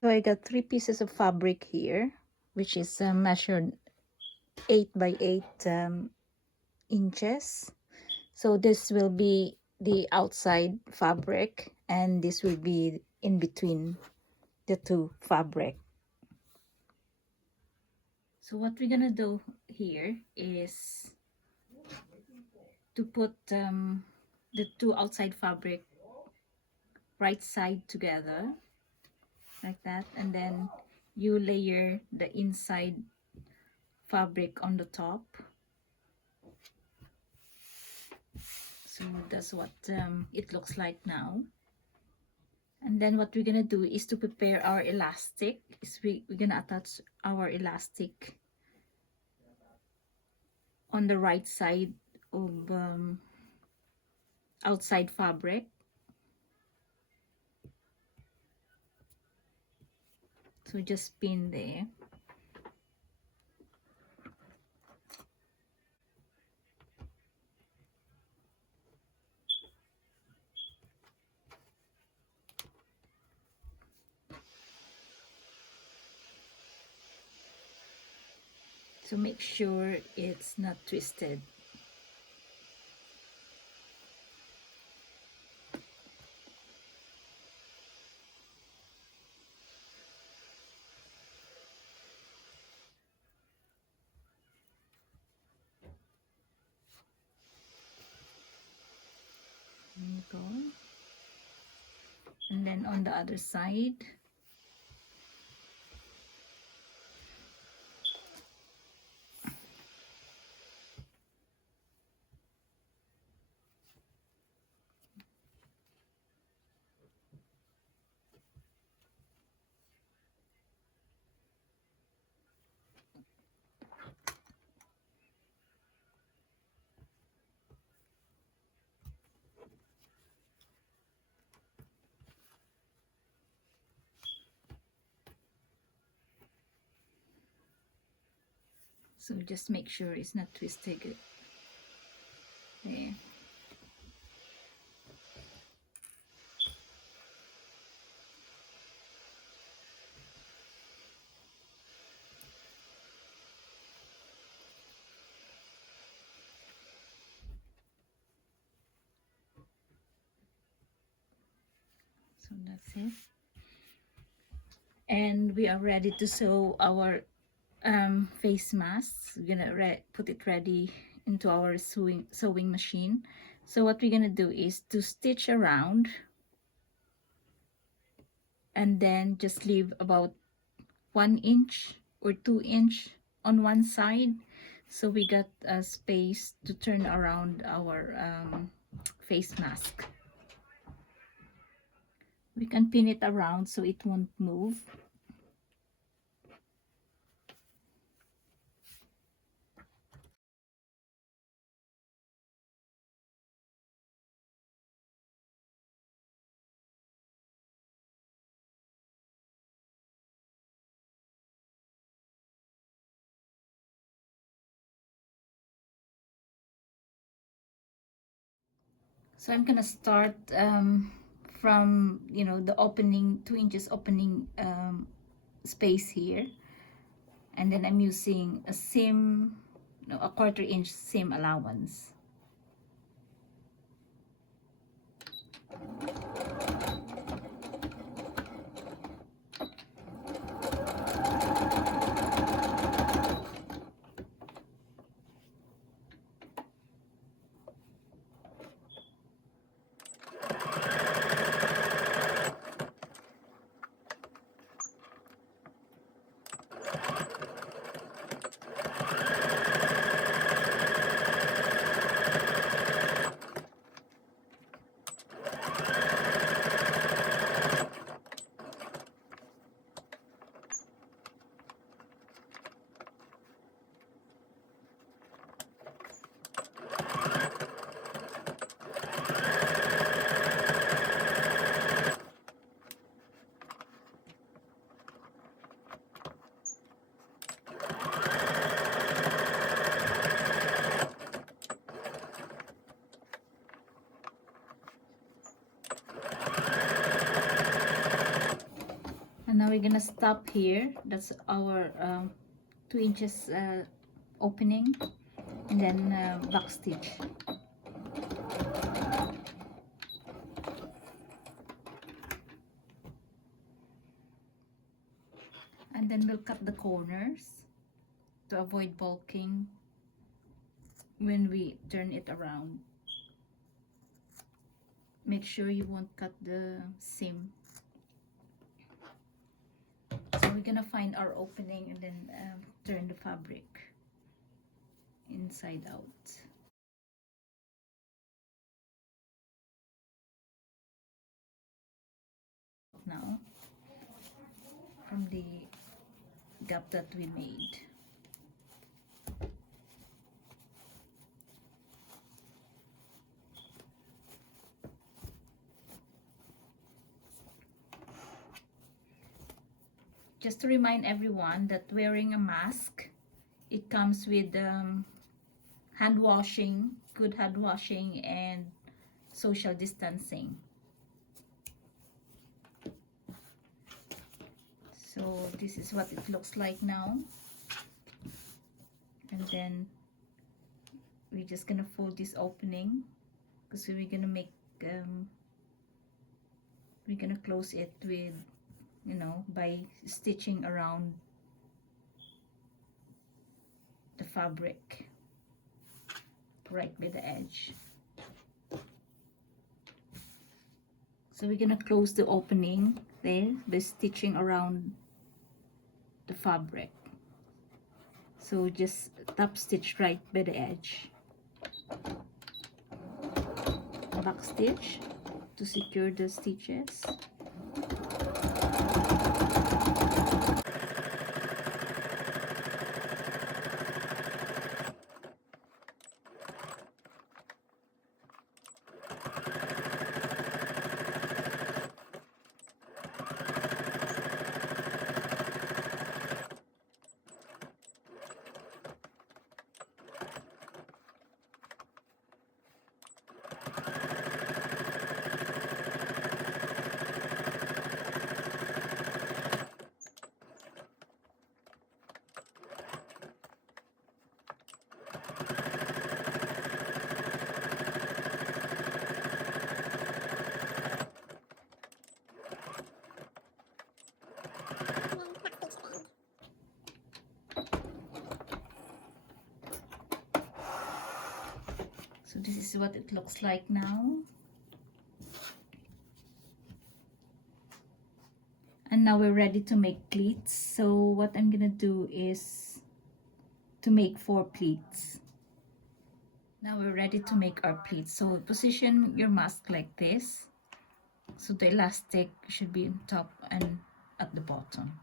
So I got 3 pieces of fabric here, which is measured 8 by 8 inches. So this will be the outside fabric, and this will be in between the two fabric. So what we're gonna do here is to put the two outside fabric right side together like that, and then you layer the inside fabric on the top. So that's what it looks like now. And then what we're gonna do is to prepare our elastic. We're gonna attach our elastic on the right side of outside fabric. So just pin there. So make sure it's not twisted. There you go. And then on the other side, so just make sure it's not twisted there. So that's it. And we are ready to sew our face masks. We're gonna put it ready into our sewing machine. So what we're gonna do is to stitch around and then just leave about 1 inch or 2 inch on one side, so we got a space to turn around our face mask. We can pin it around so it won't move. So I'm gonna start from, you know, the opening, 2 inches opening space here, and then I'm using a seam, no, a 1/4 inch seam allowance. now we're gonna stop here. That's our 2 inches opening, and then back stitch. And then we'll cut the corners to avoid bulking when we turn it around. Make sure you won't cut the seam. So we're gonna find our opening and then turn the fabric inside out. Now from the gap that we made. Just to remind everyone that wearing a mask, it comes with hand washing, good hand washing, and social distancing. So this is what it looks like now. And then we're just gonna fold this opening because we're gonna make we're gonna close it with, you know, by stitching around the fabric right by the edge. So we're gonna close the opening there by stitching around the fabric. So just top stitch right by the edge, back stitch to secure the stitches. So this is what it looks like now. And now we're ready to make pleats. So what I'm gonna do is to make 4 pleats. Now we're ready to make our pleats. So position your mask like this. So the elastic should be on top and at the bottom.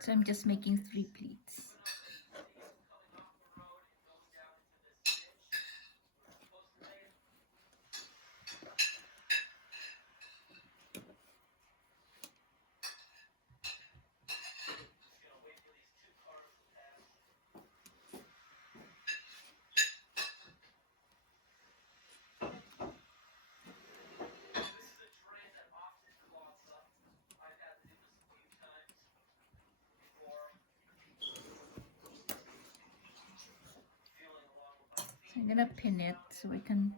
So I'm just making 3 pleats. I'm gonna pin it so I can.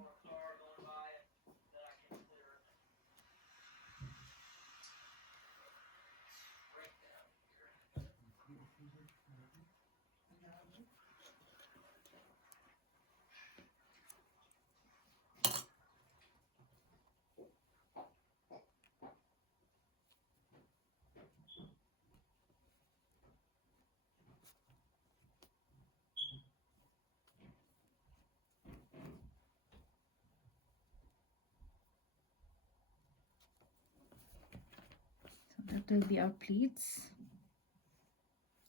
So that will be our pleats.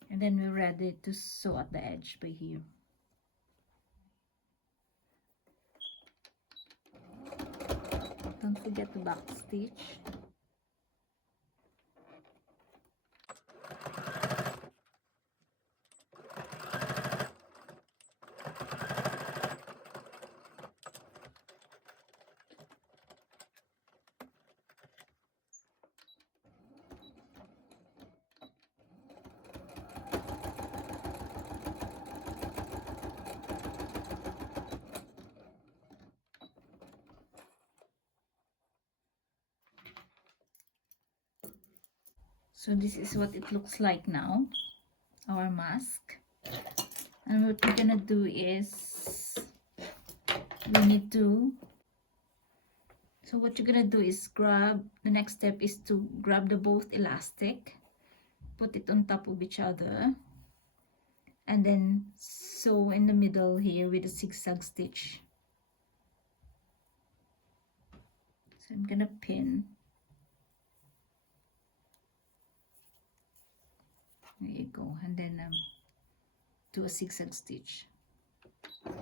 And then we're ready to sew at the edge by here. Don't forget to back stitch. So this is what it looks like now, our mask. And what we're gonna do is we need to, so what you're gonna do is grab, the next step is to grab the both elastic, put it on top of each other, and then sew in the middle here with a zigzag stitch. So I'm gonna pin. There you go, and then do a zigzag stitch. There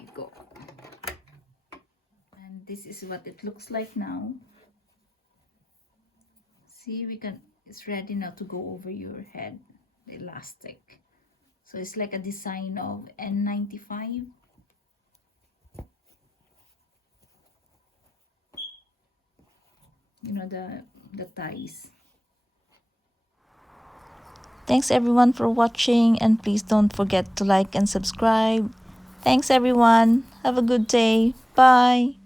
you go. And this is what it looks like now. See, it's ready now to go over your head, the elastic. So it's like a design of N95. You know, the ties. Thanks everyone for watching, and please don't forget to like and subscribe. Thanks everyone. Have a good day. Bye.